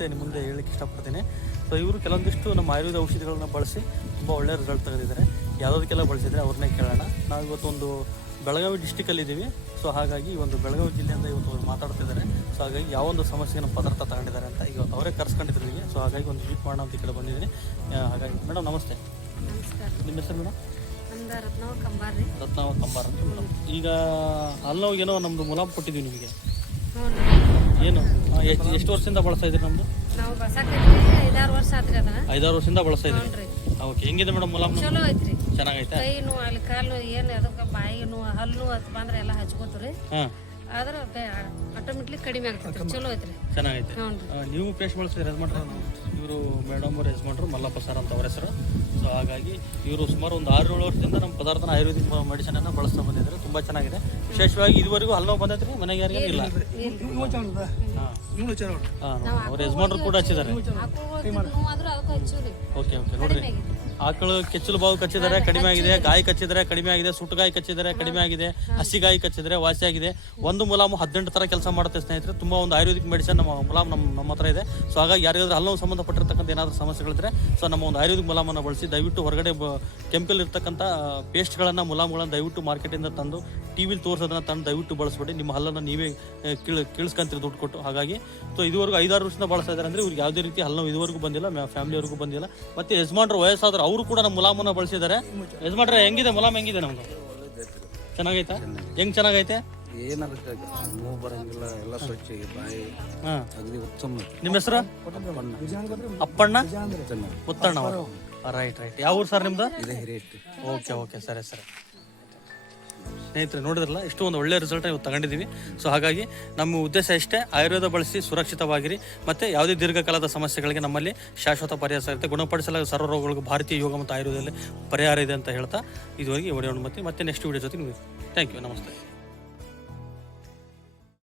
ಮತ್ತೆ ನಿಮ್ಮ ಮುಂದೆ ಹೇಳಲಿಕ್ಕೆ ಇಷ್ಟಪಡ್ತೀನಿ. ಸೊ ಇವರು ಕೆಲವೊಂದಿಷ್ಟು ನಮ್ಮ ಆಯುರ್ವೇದ ಔಷಧಿಗಳನ್ನ ಬಳಸಿ ತುಂಬ ಒಳ್ಳೆಯ ರಿಸಲ್ಟ್ ತೆಗೆದಿದ್ದಾರೆ. ಯಾವುದಕ್ಕೆಲ್ಲ ಬಳಸಿದರೆ ಅವ್ರನ್ನೇ ಕೇಳೋಣ. ನಾವು ಇವತ್ತೊಂದು ಬೆಳಗಾವಿ ಡಿಸ್ಟಿಕಲ್ಲಿ ಇದ್ದೀವಿ. ಸೊ ಹಾಗಾಗಿ ಒಂದು ಬೆಳಗಾವಿ ಜಿಲ್ಲೆಯಿಂದ ಇವತ್ತು ಅವ್ರು ಮಾತಾಡ್ತಿದ್ದಾರೆ. ಸೊ ಹಾಗಾಗಿ ಯಾವೊಂದು ಸಮಸ್ಯೆಗೆ ನಮ್ಮ ಪದಾರ್ಥ ತಗೊಂಡಿದ್ದಾರೆ ಅಂತ ಈಗ ಅವರೇ ಕರ್ಸ್ಕೊಂಡಿದ್ರು ನನಗೆ. ಸೊ ಹಾಗಾಗಿ ಒಂದು ವಿಸಿಟ್ ಮಾಡೋಣ ಅಂತ ಈ ಕಡೆ ಬಂದಿದ್ದೀನಿ. ಹಾಗಾಗಿ ಮೇಡಮ್ ನಮಸ್ತೆ. ನಮಸ್ಕಾರ. ನಿಮ್ಮ ಹೆಸರು ಮೇಡಮ್? ನಮ್ದು ರತ್ನಾವ ಕಂಬಾರ್ ರೀ. ರತ್ನಾವ ಕಂಬಾರ್ ಅಂತ ಮೇಡಮ್. ಈಗ ಅಲ್ಲೋಗೇನೋ ನಮ್ಮದು ಮುಲಾಮ್ ಕೊಟ್ಟಿದ್ದೀವಿ ನಿಮಗೆ. ಹ್ಞೂ ಏನು ಎಷ್ಟು ವರ್ಷದಿಂದ ಬಳಸ್ತಾ ಇದ್ದೀರಿ? ನಮ್ಮದು ನಾವು ಬಳಸಾಕೈತಿ 5-6 ವರ್ಷ ಆತ್ರಿ ಅದನ್ನ. 5-6 ವರ್ಷದಿಂದ ಬಳಸ್ತಾ ಇದ್ದೀರಿ. ಹ್ಞೂ ರೀ. ಓಕೆ, ಹೆಂಗಿದೆ ಮೇಡಮ್ ಮುಲಾಮ್? ಚಲೋ ಐತ್ರಿ. ಚೆನ್ನಾಗೈತೆ. ಕೈ ನೋವು ಅಲ್ಲಿ ಕಾಲು ಏನು ಅದಕ್ಕೆ ಬಾಯಿ ನೋವು ಹಲ್ಲು ಅದು ಬಂದ್ರೆ ಎಲ್ಲ ಹಚ್ಕೋತೀರಿ. ಹಾಂ, ಆದ್ರೆ ಆಟೋಮೆಟ್ಲಿ ಕಡಿಮೆ ಆಗ್ತೈತಿ. ಚಲೋ ಐತ್ರಿ. ಚೆನ್ನಾಗೈತೆ. ಹ್ಞೂ ರೀ. ನೀವು ಪೇಸ್ಟ್ ಬಳಸಿದ್ರೆ ಯಜಮಾನ್ರು ಇವರು ಮೇಡಮ್ ಅವ್ರ ಯಜಮಾನ್ರು ಮಲ್ಲಪ್ಪ ಸರ್ ಅಂತ ಅವ್ರ ಹೆಸರು. ಸೊ ಹಾಗಾಗಿ ಇವರು ಸುಮಾರು ಒಂದು 6-7 ವರ್ಷದಿಂದ ನಮ್ಮ ಪದಾರ್ಥನ ಆಯುರ್ವೇದಿಕ್ ಮೆಡಿಸಿನನ್ನು ಬಳಸ್ತಾ ಬಂದಿದ್ದಾರೆ. ತುಂಬ ಚೆನ್ನಾಗಿದೆ. ವಿಶೇಷವಾಗಿ ಇದುವರೆಗೂ ಹಲ್ಲು ನೋವು ಬಂದೈತ್ರಿ ಮನೆಗೆ ಯಾರಿಗೂ ಇಲ್ಲ? ಹಾಂ, ಅವ್ರ ಯಜಮಾನ್ರು ಕೂಡ ಹಚ್ಚಿದ್ದಾರೆ. ನೋವು ಆದ್ರೂ ಅದಕ್ಕೆ ಹಚ್ಚೂರಿ. ಓಕೆ ಓಕೆ, ನೋಡ್ರಿ ಆಕಳು ಕೆಚ್ಚಲು ಬಾವು ಕಚ್ಚಿದರೆ ಕಡಿಮೆ ಆಗಿದೆ, ಗಾಯ ಕಚ್ಚಿದರೆ ಕಡಿಮೆ ಆಗಿದೆ, ಸುಟ್ಟಗಾಯಿ ಕಚ್ಚಿದರೆ ಕಡಿಮೆ ಆಗಿದೆ, ಹಸಿಗಾಯಿ ಕಚ್ಚಿದರೆ ವಾಸಿ ಆಗಿದೆ. ಒಂದು ಮುಲಾಮು 18 ಥರ ಕೆಲಸ ಮಾಡುತ್ತೆ ಸ್ನೇಹಿತರೆ. ತುಂಬ ಒಂದು ಆಯುರ್ವೇದಿಕ್ ಮೆಡಿಸಿನ್ ನಮ್ಮ ಮುಲಾಮ್ ನಮ್ಮ ಹತ್ರ ಇದೆ. ಸೊ ಹಾಗಾಗಿ ಯಾರಿಗಾದ್ರೂ ಹಲ್ಲು ಸಂಬಂಧಪಟ್ಟಿರ್ತಕ್ಕಂಥ ಏನಾದರೂ ಸಮಸ್ಯೆಗಳಿದ್ರೆ ಸೊ ನಮ್ಮ ಒಂದು ಆಯುರ್ವೇದಿಕ್ ಮುಲಾಮನ್ನು ಬಳಸಿ ದಯವಿಟ್ಟು ಹೊರಗಡೆ ಕೆಮಿಕಲ್ ಇರ್ತಕ್ಕಂಥ ಪೇಸ್ಟ್ಗಳನ್ನು ಮುಲಾಮ್ಗಳನ್ನು ದಯವಿಟ್ಟು ಮಾರ್ಕೆಟಿಂದ ತಂದು ಟಿ ವಿಲಿ ತೋರಿಸೋದನ್ನ ತಂದು ದಯವಿಟ್ಟು ಬಳಸ್ಬೇಡಿ. ನಿಮ್ಮ ಹಲ್ಲನ್ನು ನೀವೇ ಕೀಳಿಸ್ಕೊಂತೀರಿ ದುಡ್ಡು ಕೊಟ್ಟು. ಹಾಗಾಗಿ ಸೊ ಇದುವರೆಗೂ 5-6 ವರ್ಷದಿಂದ ಬಳಸ್ತಾ ಇದ್ದಾರೆ. ಅಂದರೆ ಇವ್ರಿಗೆ ಯಾವುದೇ ರೀತಿ ಹಲ್ಲು ಇದುವರೆಗೂ ಬಂದಿಲ್ಲ, ಫ್ಯಾಮಿಲಿವರೆಗೂ ಬಂದಿಲ್ಲ. ಮತ್ತು ಯಜಮಾನ್ರು ವಯಸ್ಸಾದ್ರು ಅವರು ಕೂಡ ನಮ್ಮ ಮುಲಾಮನ್ನು ಬಳಸಿದ್ದಾರೆ. ಯಜಮಾನ್ರೆ ಹೆಂಗಿದೆ ಮುಲಾಮ್? ಹೆಂಗಿದೆ ನಮ್ದು? ಚೆನ್ನಾಗೈತಾ? ಹೆಂಗ್ ಚೆನ್ನಾಗೈತೆ? ಏನಾಗುತ್ತೆ ನೋವು ಬರಂಗಿಲ್ಲ, ಎಲ್ಲ ಸ್ವಚ್ಛ ಬಾಯಿ ಅಗದಿ ಉತ್ತಮ. ನಿಮ್ಮ ಹೆಸರು? ಅಪ್ಪಣ್ಣ ಮುತ್ತಣ್ಣ. ರೈಟ್. ಯಾವ ಊರು ಸರ್ ನಿಮ್ದು? ಇದೇ ಹಿರಿಯಟ್ಟಿ. ಓಕೆ ಓಕೆ, ಸರಿ. ಸ್ನೇಹಿತರೆ ನೋಡಿದ್ರಲ್ಲ, ಇಷ್ಟು ಒಂದು ಒಳ್ಳೆಯ ರಿಸಲ್ಟ್ ಇವತ್ತು ತಗೊಂಡಿದ್ದೀವಿ. ಸೊ ಹಾಗಾಗಿ ನಮ್ಮ ಉದ್ದೇಶ ಇಷ್ಟೇ, ಆಯುರ್ವೇದ ಬಳಸಿ ಸುರಕ್ಷಿತವಾಗಿರಿ. ಮತ್ತು ಯಾವುದೇ ದೀರ್ಘಕಾಲದ ಸಮಸ್ಯೆಗಳಿಗೆ ನಮ್ಮಲ್ಲಿ ಶಾಶ್ವತ ಪರಿಹಾರ ಇರುತ್ತೆ. ಗುಣಪಡಿಸಲು ಸರ್ವ ರೋಗಗಳಿಗೂ ಭಾರತೀಯ ಯೋಗ ಮತ್ತು ಆಯುರ್ವೇದದಲ್ಲಿ ಪರಿಹಾರ ಇದೆ ಅಂತ ಹೇಳ್ತಾ ಇದುವರೆಗೆ ವಿಡಿಯೋ ಮತ್ತೆ ನೆಕ್ಸ್ಟ್ ವಿಡಿಯೋ ಜೊತೆ ನಿಮಗೆ ಥ್ಯಾಂಕ್ ಯು. ನಮಸ್ತೆ.